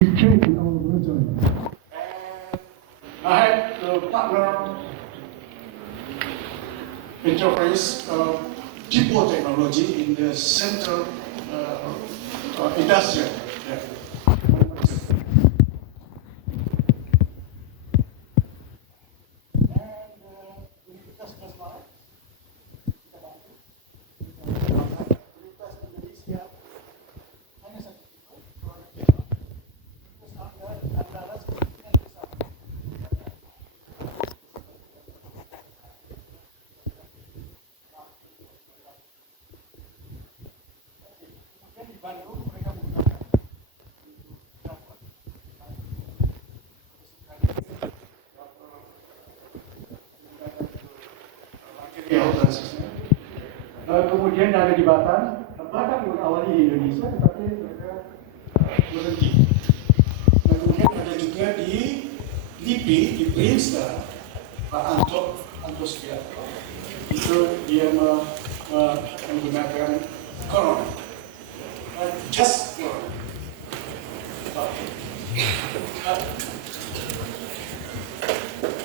came in our region. I had a partner enterprise depot technology in the central industrial. Yeah. Kemudian ada di Batam awalnya di Indonesia, tetapi mereka berhenti. Dan kemudian ada juga di LIPI, di Princeton, Pak Anto Sugiarto. Itu dia menggunakan koron, just koron.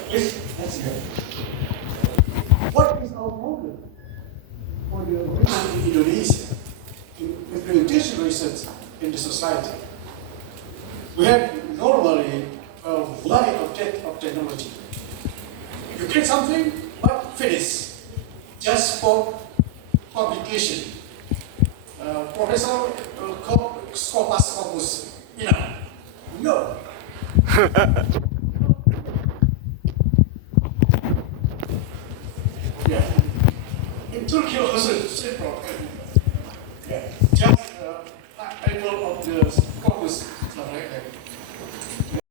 Yes, that's it. What is our problem for the in Indonesia in implementation research in the society? We have normally a variety of technology. You get something, but finish, just for publication. Professor Scopus, no.